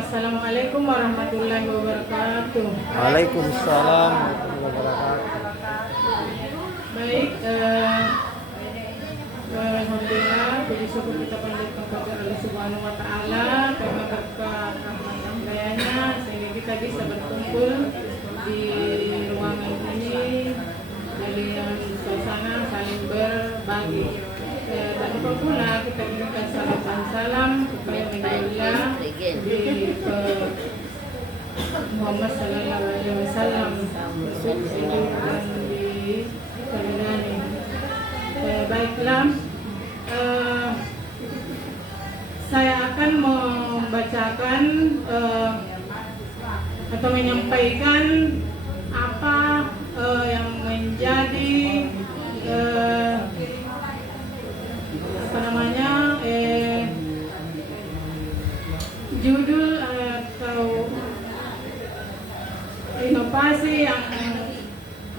Assalamualaikum warahmatullahi wabarakatuh. Waalaikumsalam warahmatullahi wabarakatuh. Baik, alhamdulillah, puji syukur kita panjatkan kepada Allah Subhanahu Wa Taala karena berkat rahmat dan dayanya sehingga kita bisa berkumpul di ruangan ini dengan suasana saling berbagi. Tak lupa pula kita berikan salam kepada Nabiullah di Muhammad Sallallahu Alaihi Wasallam untuk hidup dan di kemudian. Baiklah, saya akan membacakan atau menyampaikan apa yang menjadi judul atau inovasi yang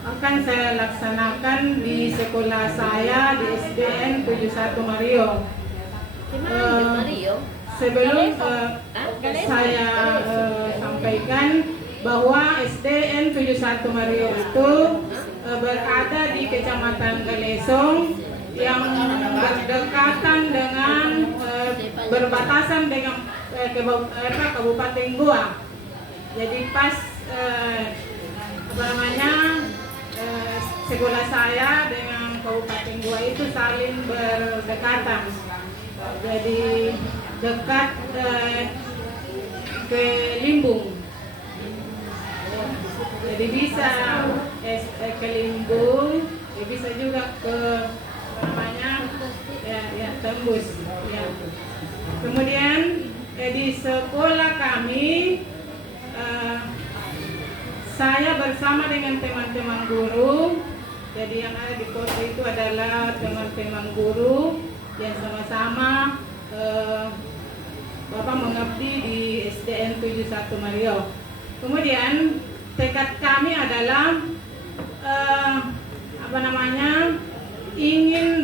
akan saya laksanakan di sekolah saya di SDN 71 Mario. Sebelum saya sampaikan bahwa SDN 71 Mario itu berada di Kecamatan Galesong yang berdekatan dengan berbatasan dengan Kabupaten Goa. Jadi pas sekolah saya dengan Kabupaten Goa itu saling berdekatan. Jadi dekat ke Limbung. Jadi bisa ke Limbung, bisa juga ke tembus. Ya. Kemudian di sekolah kami saya bersama dengan teman-teman guru. Jadi yang ada di kota itu adalah teman-teman guru yang sama-sama Bapak mengabdi di SDN 71 Mario. Kemudian tekad kami adalah ingin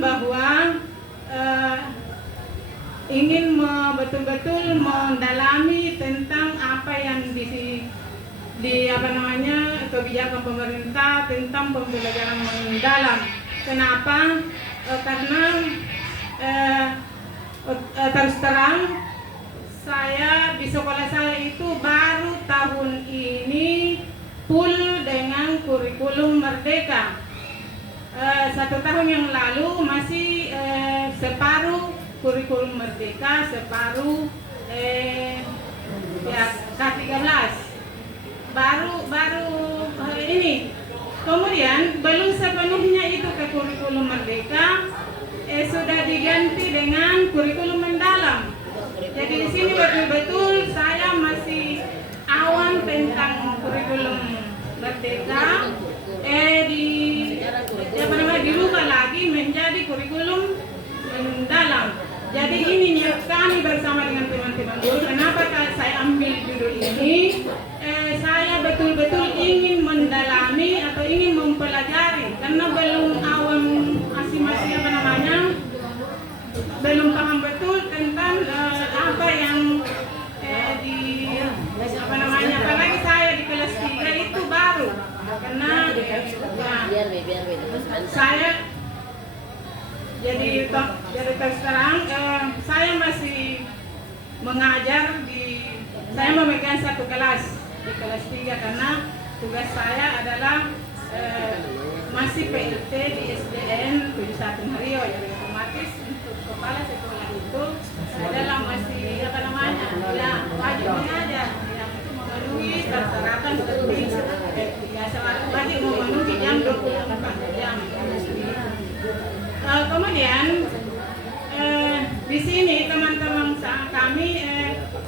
betul-betul mendalami tentang apa yang kebijakan pemerintah tentang pembelajaran mendalam. Kenapa? Karena terus terang saya di sekolah saya itu baru tahun ini full dengan kurikulum Merdeka. 1 tahun yang lalu masih separuh kurikulum Merdeka, separuh K13. Baru hari ini. Kemudian belum sepenuhnya itu ke kurikulum Merdeka, sudah diganti dengan kurikulum mendalam. Jadi di sini betul-betul saya masih awam tentang kurikulum Merdeka, dirubah lagi menjadi kurikulum mendalam. Jadi ini niat kami bersama dengan teman-teman guru. Kenapa saya ambil judul ini? Saya betul-betul ingin mendalami atau ingin mempelajari karena belum awam masih belum paham betul tentang apa yang apalagi saya di kelas 3 itu baru karena saya jadi terus terang saya masih mengajar saya memegang satu kelas di kelas 3 karena tugas saya adalah masih PLT di SDN 71 Mario. Jadi otomatis untuk kepala sekolah itu adalah masih wajib mengajar yang itu memenuhi persyaratan seperti wajib memenuhi jam 24 jam. Kemudian di sini teman-teman kami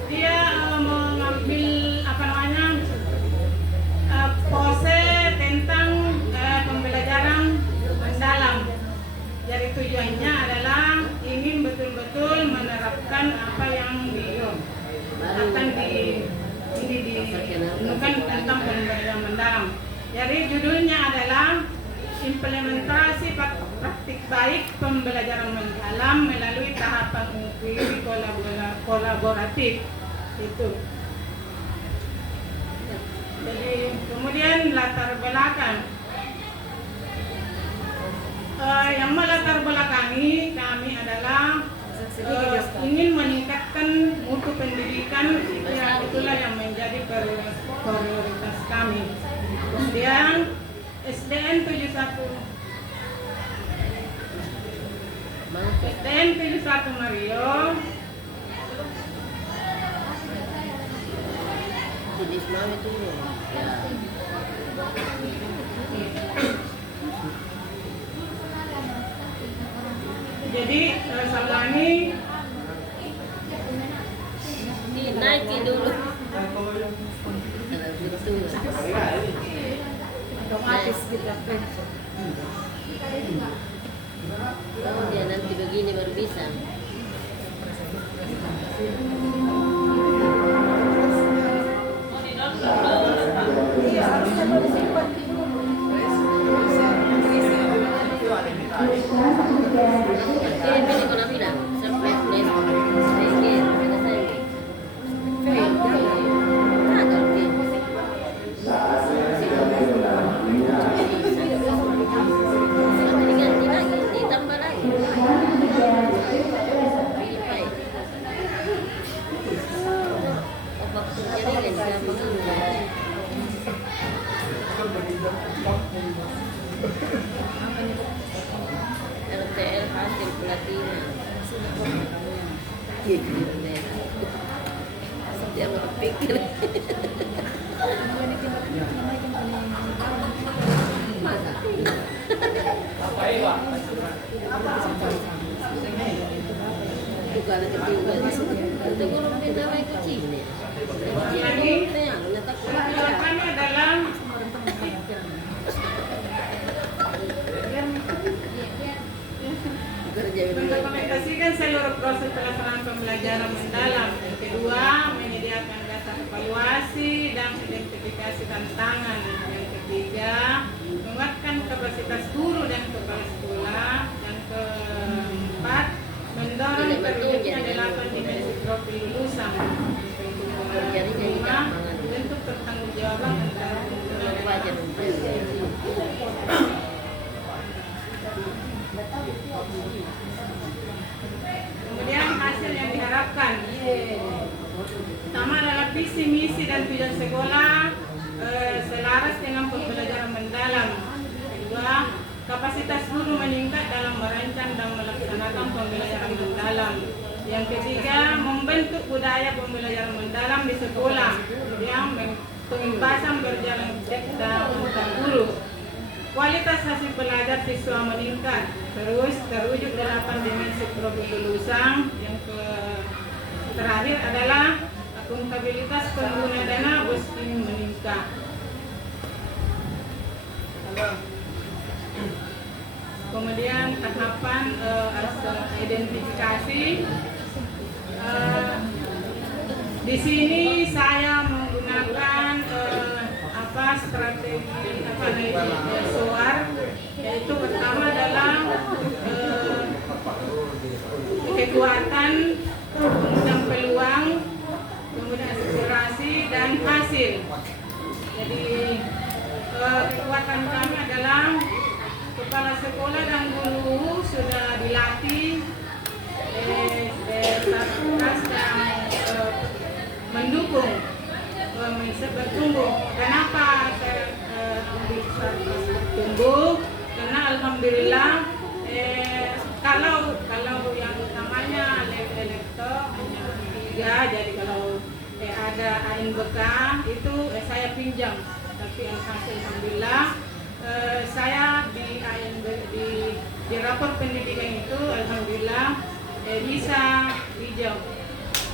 dia mengambil pose tentang pembelajaran mendalam. Jadi tujuannya adalah ingin betul-betul menerapkan apa yang akan dilakukan tentang pembelajaran mendalam. Jadi judulnya adalah implementasi praktik baik pembelajaran mendalam melalui tahapan uji kolaboratif. Itu. Jadi kemudian latar belakang. Yang melatar belakangi kami adalah ingin meningkatkan mutu pendidikan, ya itulah yang menjadi prioritas kami. Kemudian SDN 71 Mario jadi Salwani Naiki dulu. Otomatis kita Oh, dia nanti begini baru bisa. Ini con la fila, sempre diganti lagi, ditambah lagi. Obat penjaringan gampang enggak. RTL hasil pelatihan. Dia nggak pikir. Masa? Bukan ada juga. Itu guru kita main kucing nih. kami adalah mendokumentasikan seluruh proses pelaksanaan pembelajaran mendalam. Yang kedua, menyediakan data evaluasi dan identifikasi tantangan. Yang ketiga, menguatkan kapasitas guru dan kepala sekolah. Yang keempat, mendorong terwujudnya 8 dimensi profil lulusan. Yang kelima, bentuk pertanggungjawaban antara pengguna dan kemudian hasil yang diharapkan. Pertama adalah visi, misi, dan tujuan sekolah selaras dengan pembelajaran mendalam. Kedua, kapasitas guru meningkat dalam merancang dan melaksanakan pembelajaran mendalam. Yang ketiga, membentuk budaya pembelajaran mendalam di sekolah. Kemudian, pengembasan berjalan dan antar guru. Kualitas hasil belajar siswa meningkat, terus terwujud 8 dimensi profil lulusan. Yang terakhir adalah akuntabilitas pengguna dana BOSPIM meningkat. Kemudian tahapan identifikasi. Di sini saya menggunakan strategi SOAR, yaitu pertama adalah kekuatan, kemudian peluang, kemudian aspirasi dan hasil. Jadi kekuatan kami adalah kepala sekolah dan guru sudah dilatih Satgas dan mendukung bertumbuh. Kenapa saya ambil Satgas bertumbuh? Karena alhamdulillah kalau yang utamanya elektor hanya 3, jadi kalau ada ANBK itu saya pinjam, tapi alhamdulillah saya di rapor pendidikan itu alhamdulillah bisa hijau.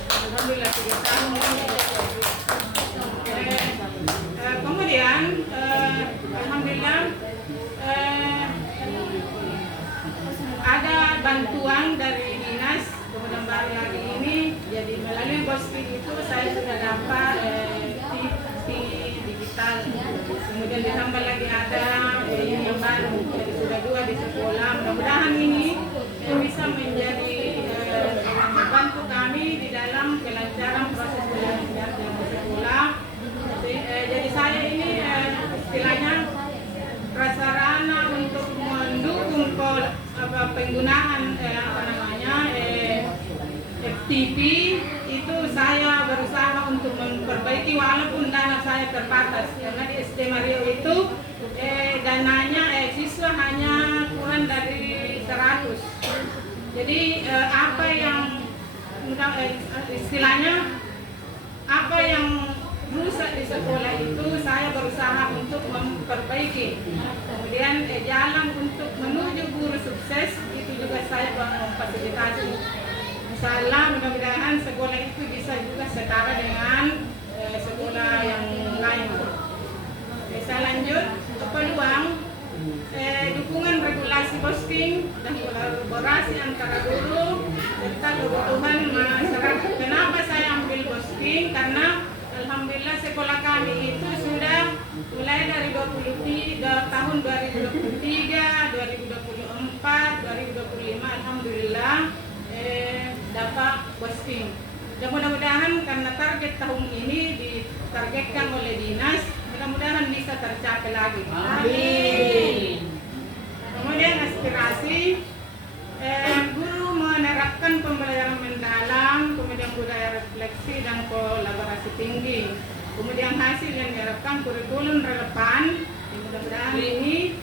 Alhamdulillah 3 tahun. Kemudian alhamdulillah ada bantuan dari dinas, kemudian baru lagi ini jadi melalui BOSPIM itu saya sudah dapat TV digital, kemudian ditambah lagi ada ini yang baru, jadi sudah 2 di sekolah. Mudah-mudahan ini bisa menjadi membantu kami di dalam kelancaran proses belajar di sekolah. Jadi saya untuk memperbaiki walaupun dana saya terbatas karena di SD Mario itu dananya siswa hanya kurang dari 100. Jadi apa yang istilahnya apa yang rusak di sekolah itu saya berusaha untuk memperbaiki. Kemudian jalan untuk menuju guru sukses itu juga saya memfasilitasi. Insyaallah mudah-mudahan sekolah itu bisa juga setara dengan sekolah yang lain. Saya lanjut ke peluang dukungan regulasi posting dan kolaborasi antara guru serta kebutuhan masyarakat. Kenapa saya ambil posting? Karena alhamdulillah sekolah kami itu sudah mulai dari tahun 2023, 2024, 2025 alhamdulillah dapat posting. Dan mudah-mudahan karena target tahun ini ditargetkan oleh dinas, mudah-mudahan bisa tercapai lagi. Amin. Kemudian aspirasi guru menerapkan pembelajaran mendalam, kemudian budaya refleksi dan kolaborasi tinggi. Kemudian hasil yang diharapkan kurikulum relevan. Mudah-mudahan ini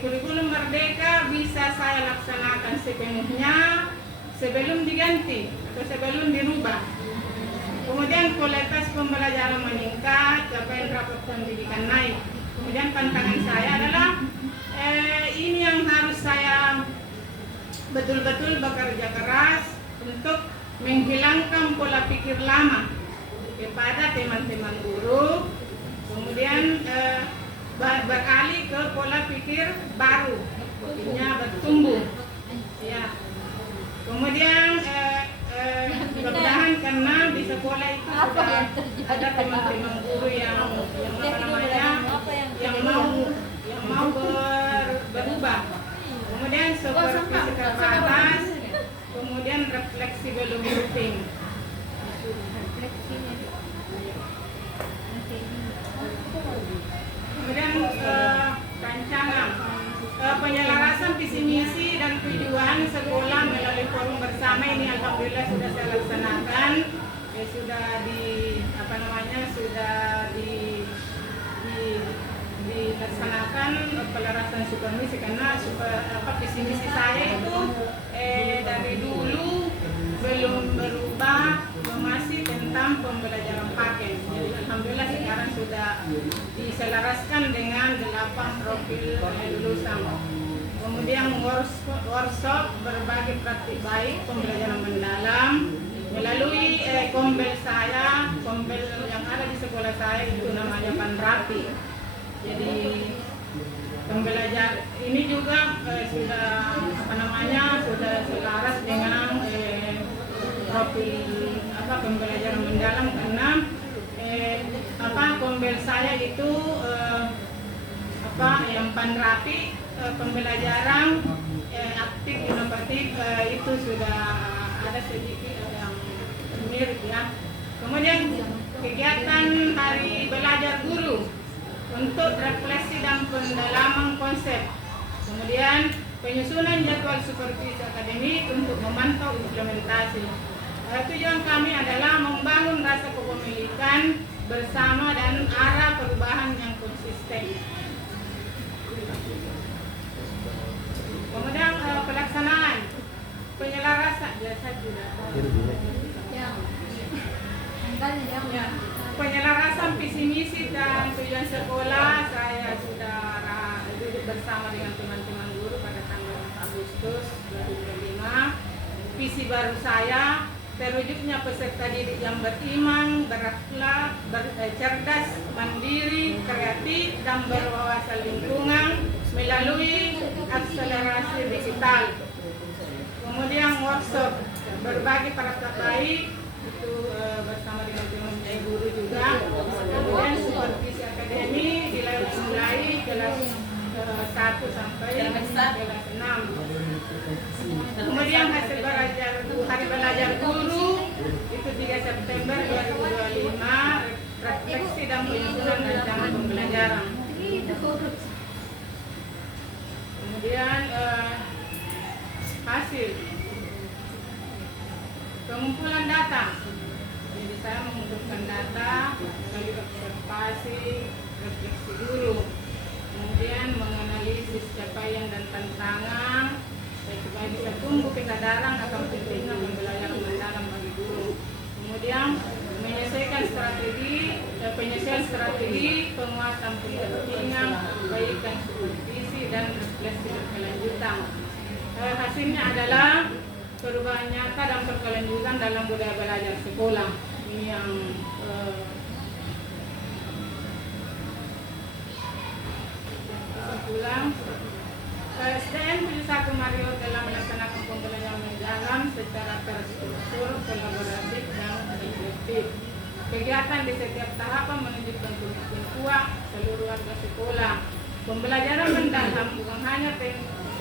kurikulum merdeka bisa saya laksanakan sepenuhnya sebelum diganti atau sebelum dirubah. Kemudian kualitas pembelajaran meningkat, capaian rapor pendidikan naik. Kemudian tantangan saya adalah ini yang harus saya betul-betul bekerja keras untuk menghilangkan pola pikir lama kepada teman-teman guru, kemudian beralih ke pola pikir baru, artinya bertumbuh. Ya. Kemudian mudah-mudahan karena di sekolah itu sudah ada teman-teman guru yang mau berubah. Kemudian supervisi terbatas, kemudian refleksi belum grouping. Kemudian rancangan penyelarasan visi misi dan tujuan sekolah melalui forum bersama ini alhamdulillah sudah saya laksanakan, sudah dilaksanakan pelarasan supervisi karena visi misi saya itu dari dulu belum berubah, masih tentang pembelajaran paket. Jadi alhamdulillah sekarang sudah diselaraskan dengan 8 profil lulusan. Kemudian workshop berbagi praktik baik pembelajaran mendalam melalui kombel yang ada di sekolah saya itu namanya Panrapi. Jadi pembelajar ini juga sudah selaras dengan profil pembelajaran mendalam karena kombel saya itu yang Panrapi pembelajaran aktif inovatif itu sudah ada sedikit yang mirip ya. Kemudian kegiatan hari belajar guru untuk refleksi dan pendalaman konsep. Kemudian penyusunan jadwal supervisi akademik untuk memantau implementasi. Tujuan kami adalah membangun rasa kepemilikan bersama dan arah perubahan yang konsisten. Kemudian pelaksanaan penyelarasan penyelarasan visi misi dan tujuan sekolah saya sudah duduk bersama dengan teman-teman guru pada tanggal 4 Agustus 2025. Visi baru saya terwujudnya peserta didik yang beriman, berakhlak, cerdas, mandiri, kreatif, dan berwawasan lingkungan melalui akselerasi digital. Kemudian workshop berbagi praktek baik itu bersama dengan teman guru juga. Kemudian supervisi akademi mulai kelas 1 sampai kelas 6. Kemudian hasil hari belajar guru itu 3 September 2025, refleksi dan penyusunan rancangan pembelajaran. Kemudian hasil pengumpulan data. Jadi saya mengumpulkan data observasi, refleksi guru. Kemudian menganalisis capaian dan tantangan supaya bisa tumbuh kesadaran akan pentingnya pembelajaran mendalam bagi guru. Kemudian penyelesaian strategi penguatan pendampingan, perbaikan supervisi dan refleksi berkelanjutan. Hasilnya adalah perubahan nyata dan berkelanjutan dalam budaya belajar sekolah. Ini yang kesimpulan. SDN 71 Mario telah melaksanakan pembelajaran mendalam secara terstruktur, kolaboratif, dan reflektif. Kegiatan di setiap tahapan menunjukkan komitmen kuat seluruh warga sekolah. Pembelajaran mendalam bukan hanya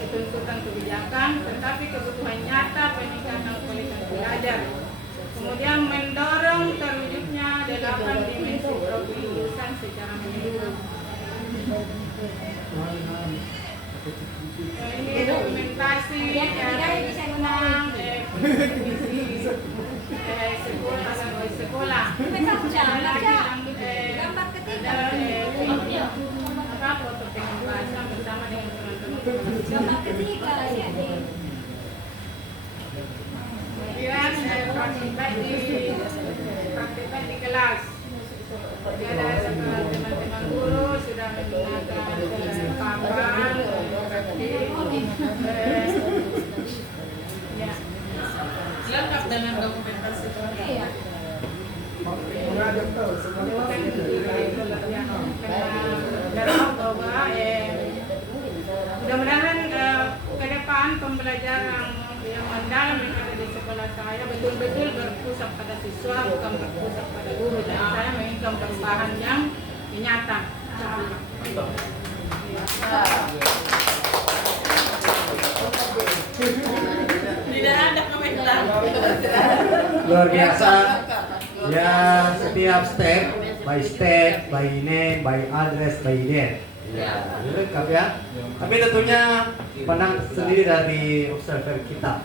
tuntutan kebijakan, tetapi kebutuhan nyata peningkatan kualitas belajar. Kemudian mendorong terwujudnya 8 dimensi profil lulusan secara menyeluruh. Ini dokumentasi sekolah. Foto dengan bahasa bersama dengan teman-teman. Kemudian praktik di kelas. Ada teman-teman guru sudah menggunakan papan, lengkap dengan dokumentasi. Mudah-mudahan ke depan pembelajaran yang mendalam yang ada di sekolah saya betul-betul berpusat pada siswa, bukan berpusat pada guru. Dan saya menginginkan perubahan yang nyata. Tidak ada komentar. Luar biasa. Ya, setiap step by name, by address, by date. Ya, lengkap ya. Tapi tentunya pandang sendiri dari observer kita.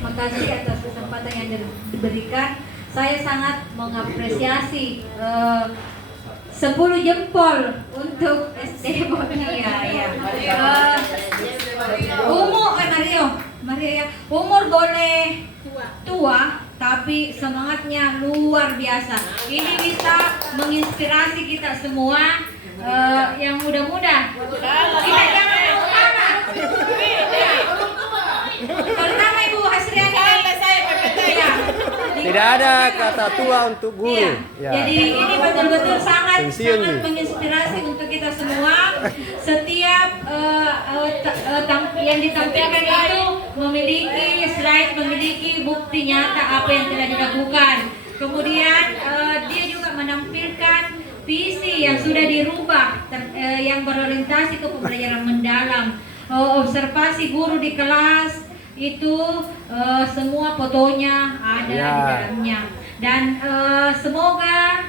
Makasih atas kesempatan yang diberikan. Saya sangat mengapresiasi 10 jempol untuk SD Monia ya. Mario ya. Umur boleh tua, tapi semangatnya luar biasa. Ini bisa menginspirasi kita semua yang muda-muda. Kita jangan utama. Pertama Ibu Hasriani. Ya. Tidak ada kata tua untuk guru. Iya. Ya. Jadi ini betul-betul sangat Pensiun nih. menginspirasi untuk kita semua. Setiap yang ditampilkan itu memiliki slide, memiliki bukti nyata apa yang telah dilakukan. Kemudian dia juga menampilkan visi yang sudah dirubah, yang berorientasi ke pembelajaran mendalam. Observasi guru di kelas itu semua fotonya ada di dalamnya, dan semoga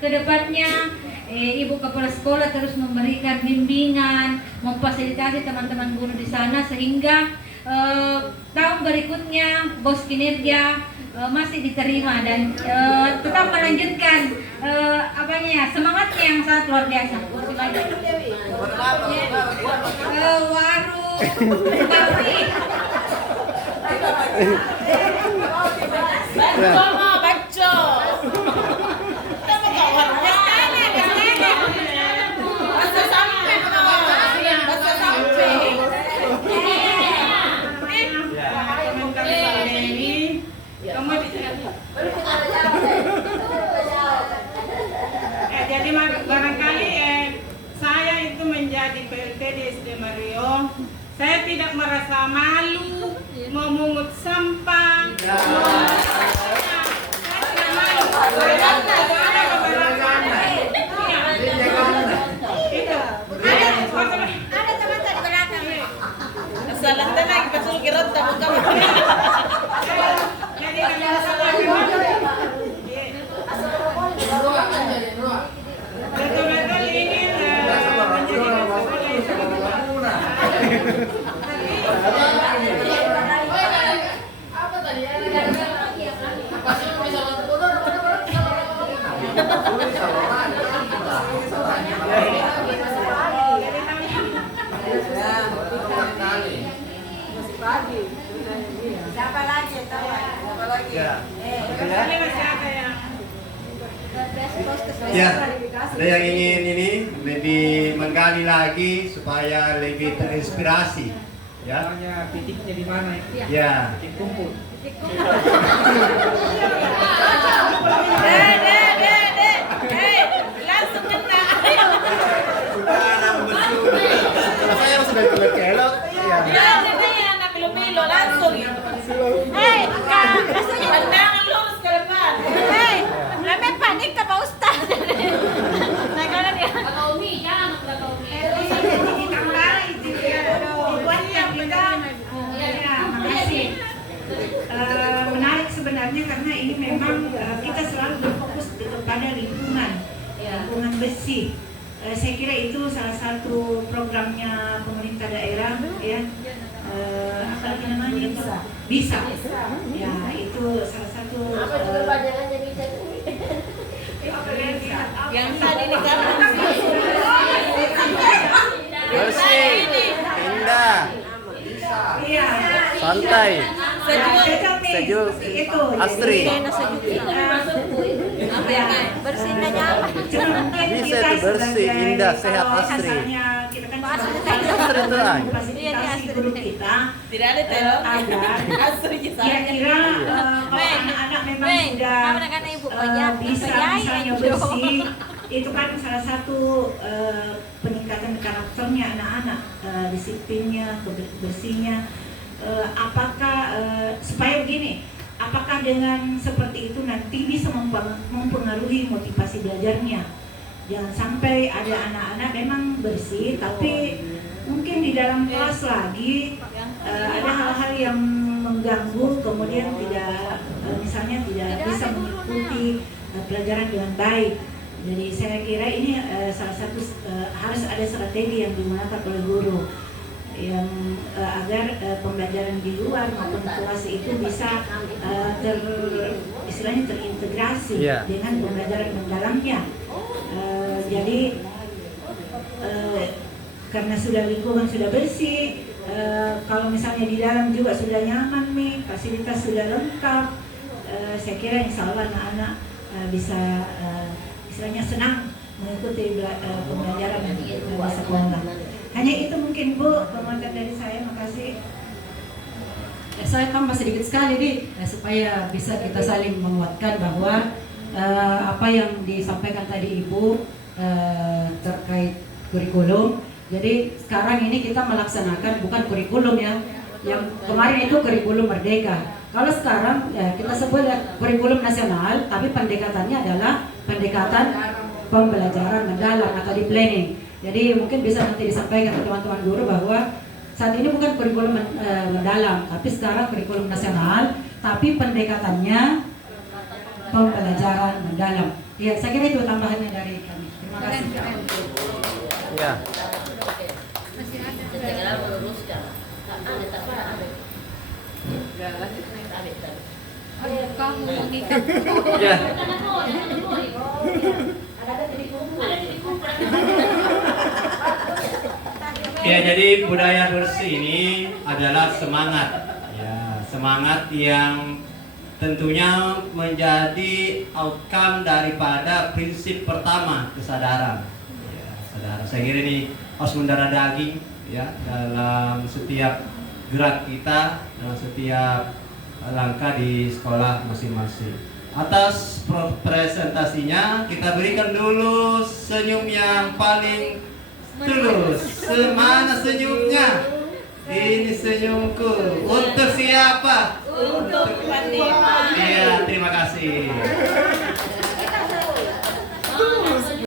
kedepannya Ibu Kepala Sekolah terus memberikan bimbingan, memfasilitasi teman-teman guru di sana sehingga tahun berikutnya bos kinerja masih diterima dan tetap melanjutkan semangatnya yang sangat luar biasa. Warung kopi. Baco. Jadi barangkali saya itu menjadi PLT di SD Mario. Saya tidak merasa malu memungut sampah. Saya tidak malu Siapa lagi tahu? Ya. Ini masih ada yang Ya, ada yang ingin ini lebih menggali lagi supaya lebih terinspirasi, ya. Namanya titiknya di mana itu? Ya. Titik kumpul. Langsung kena. Saya sudah kelak-kelok. Ya. Anak Lumilo langsung. Hei, pandangan lurus ke depan. Hei, lamang panik ka ba Ustaz? Nagana dia. Kaumi, jangan kaumi. Makasih. Menarik sebenarnya karena ini memang kita selalu berfokus kepada lingkungan besi. Saya kira itu salah satu programnya pemerintah daerah, ya. Apa lagi namanya? Bisa. Ya, itu salah satu. Yang tadi ini kan. Bersih, indah, Iya. santai, Sejuk. Itu. asri. Apa yang bersihnya nyaman. Cuma mungkin Bisa kita itu bersih, sebagai, indah, sehat, kalau asri. asalnya kita kan Asri itu lah. fasilitasi guru kita Tidak ada teror. agar Asri kira-kira kalau anak-anak memang sudah bisa misalnya bersih, itu kan salah satu peningkatan karakternya anak-anak, disiplinnya, bersihnya. Apakah supaya begini, apakah dengan seperti itu nanti bisa mempengaruhi motivasi belajarnya? Jangan sampai ada anak-anak memang bersih, tapi mungkin di dalam kelas lagi ada hal-hal yang mengganggu, kemudian tidak misalnya tidak bisa mengikuti pelajaran dengan baik. Jadi saya kira ini salah satu harus ada strategi yang digunakan oleh guru yang agar pembelajaran di luar maupun kelas itu bisa istilahnya terintegrasi dengan pembelajaran mendalamnya. Jadi karena sudah lingkungan sudah bersih, kalau misalnya di dalam juga sudah nyaman nih, fasilitas sudah lengkap, saya kira insya Allah anak-anak bisa istilahnya senang mengikuti pembelajaran di sekolah. Hanya itu mungkin Bu, komentar dari saya. Makasih. Saya tambah sedikit sekali nih supaya bisa kita saling menguatkan bahwa apa yang disampaikan tadi Ibu terkait kurikulum. Jadi sekarang ini kita melaksanakan bukan kurikulum ya, yang kemarin itu kurikulum merdeka. Kalau sekarang kita sebut kurikulum nasional, tapi pendekatannya adalah pendekatan pembelajaran mendalam atau di planning. Jadi mungkin bisa nanti disampaikan ke teman-teman guru bahwa saat ini bukan kurikulum mendalam, tapi sekarang kurikulum nasional, tapi pendekatannya pembelajaran mendalam. Ya, saya kira itu tambahannya dari kami. Terima kasih. Ya. Kamu mengikat. Ya. Ya, jadi budaya bersih ini adalah semangat. Ya, semangat yang tentunya menjadi outcome daripada prinsip pertama, kesadaran. Ya, kesadaran. Saya kira ini harus mendarah daging ya dalam setiap gerak kita, dalam setiap langkah di sekolah masing-masing. Atas presentasinya kita berikan dulu senyum yang paling tulus. Semana senyumnya? Ini senyumku. Untuk siapa? Untuk Pandima. Iya, terima kasih.